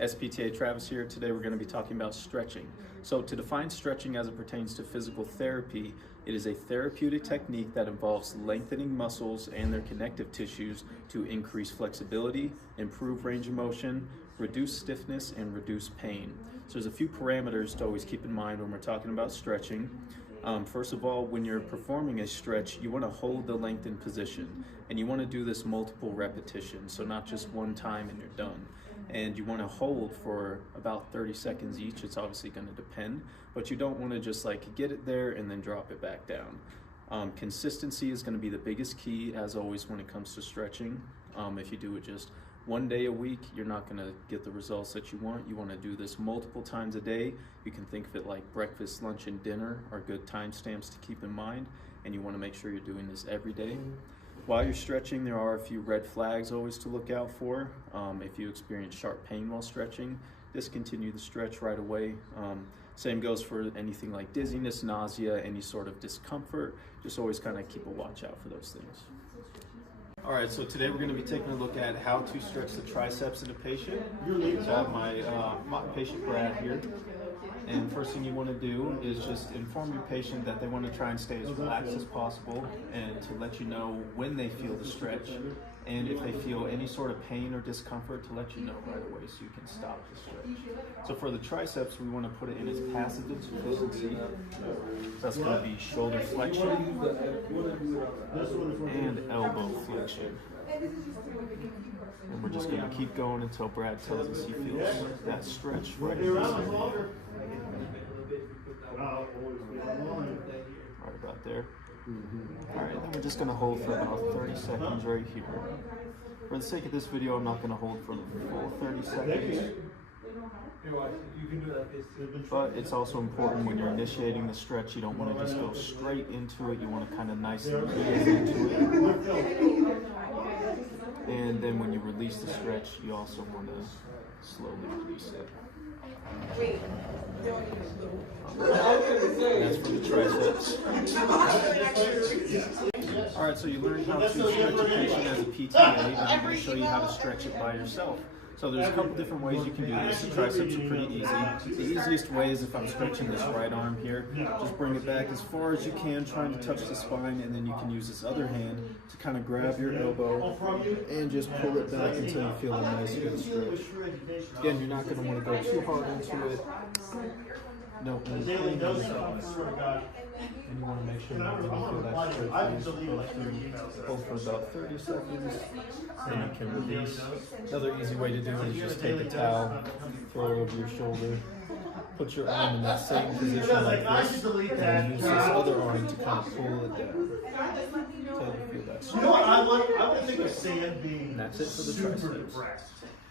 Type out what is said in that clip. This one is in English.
SPTA Travis here. Today we're going to be talking about stretching. So to define stretching as it pertains to physical therapy, it is a therapeutic technique that involves lengthening muscles and their connective tissues to increase flexibility, improve range of motion, reduce stiffness, and reduce pain. So there's a few parameters to always keep in mind when we're talking about stretching. First of all, when you're performing a stretch, you want to hold the lengthened position, and you want to do this multiple repetitions, so not just one time and you're done. And you want to hold for about 30 seconds each. It's obviously going to depend, but you don't want to just like get it there and then drop it back down. Consistency is going to be the biggest key, as always, when it comes to stretching. If you do it just one day a week, you're not going to get the results that you want. You want to do this multiple times a day. You can think of it like breakfast, lunch, and dinner are good timestamps to keep in mind, and you want to make sure you're doing this every day. While you're stretching, there are a few red flags always to look out for. If you experience sharp pain while stretching, discontinue the stretch right away. Same goes for anything like dizziness, nausea, any sort of discomfort. Just always kind of keep a watch out for those things. All right, so today we're going to be taking a look at how to stretch the triceps in a patient. I have my patient Brad here. And first thing you want to do is just inform your patient that they want to try and stay as relaxed as possible, and to let you know when they feel the stretch, and if they feel any sort of pain or discomfort, to let you know right away so you can stop the stretch. So for the triceps, we want to put it in its passive insufficiency. So that's going to be shoulder flexion and elbow flexion. And we're just going to keep going until Brad tells us he feels that stretch right in this area. Right about there. Alright, then we're just going to hold for about 30 seconds right here. For the sake of this video, I'm not going to hold for the full 30 seconds. But it's also important when you're initiating the stretch, you don't want to just go straight into it. You want to kind of nicely ease into it. And then when you release the stretch, you also want to slowly release it. That's for the triceps. Alright, so you learned how to stretch a patient as a PTA, and I'm going to show you how to stretch it by yourself. So there's a couple different ways you can do this. The triceps are pretty easy. The easiest way is if I'm stretching this right arm here, just bring it back as far as you can, trying to touch the spine, and then you can use this other hand to kind of grab your elbow and just pull it back until you feel a nice good stretch. Again, you're not going to want to go too hard into it. No, and you want to make sure that when you feel that stretch, you're supposed to hold for about 30 seconds, then you can release. Another easy way to do it is just take a towel, throw it over your shoulder, put your arm in that same position like this, and then use this other arm to kind of pull it down until you feel that stretch. You know what I would think of sand being. And that's it for the triceps.